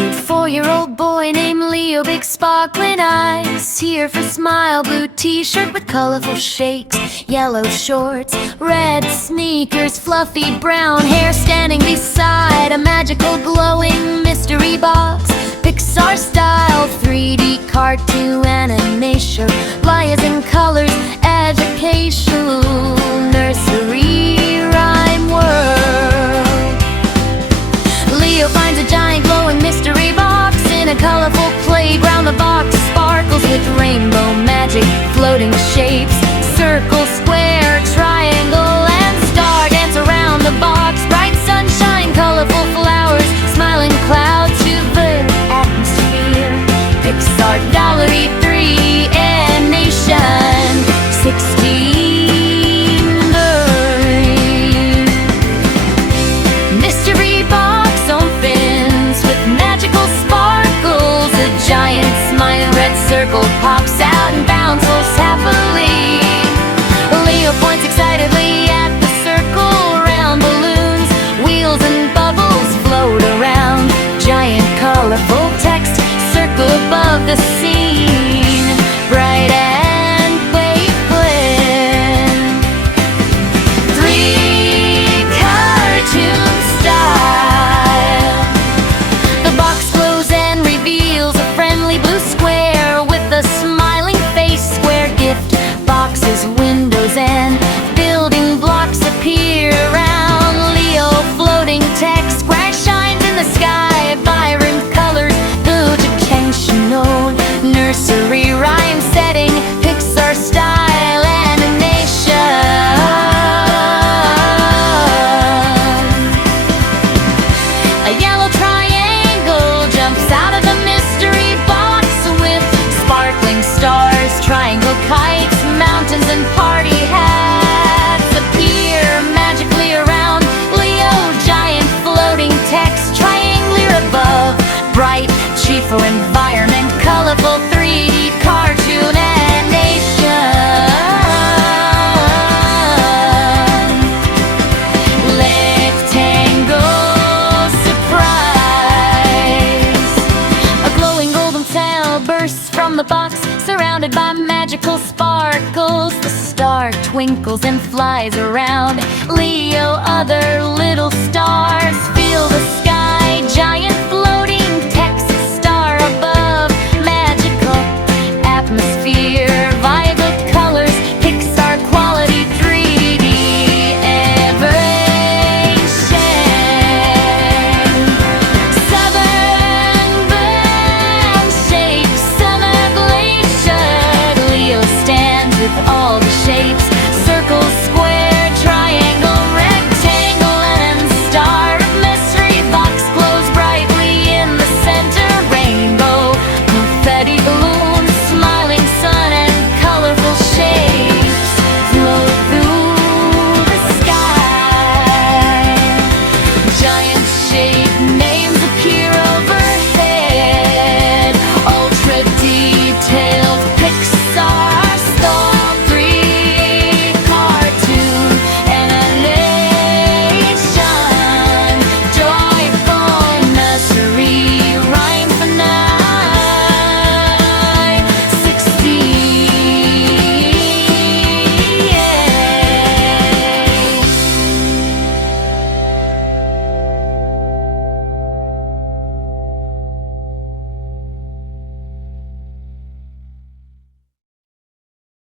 Cute 4-year-old boy named Leo, big sparkling eyes. Here for smile, blue t-shirt with colorful shapes, yellow shorts, red sneakers, fluffy brown hair, standing beside a magical glowing mystery box. Pixar style 3D cartoon animation, liars and colors, educational nursery rhyme world. Leo finds a giant glowing mystery box in a colorful playground. The box sparkles with rainbow magic, floating shapes, circle, square, triangle, and star dance around the box. Bright sunshine, colorful flowers, smiling clouds to the atmosphere. Pixar Dolly 3 animation 16. Mystery box opens with magical sparkles. A giant smiling red circle pops out and bounces happily. Leo points excitedly at the circle. Round balloons, wheels and bubbles float around. Giant colorful text circle above the scene, bright and playful. 3 cartoon style. The box glows and reveals a friendly blue square with a smiling face. Square gift boxes, windows, and building blocks appear around. Leo floating text, square shines in the sky, vibrant colors, educational nursery rhyme setting, Pixar style animation. A yellow triangle jumps out of the mystery box with sparkling stars, triangle kites, mountains, and party hats appear magically around Leo. Giant floating text, triangular above, bright, cheerful environment, colorful 3D cartoon animation. Rectangle surprise. A glowing golden tail bursts from the box, surrounded by magical sparkles. The star twinkles and flies around Leo. Other little stars fill the sky. Giant floating text, star above, magical atmosphere, vibrant colors, Pixar quality 3D animation. 7 band shapes, summer glacier. Leo stands with all the shapes, circle, square, triangle, rectangle, and star. Mystery box glows brightly in the center. Rainbow, confetti balloons, smiling sun, and colorful shapes float through the sky. Giant shape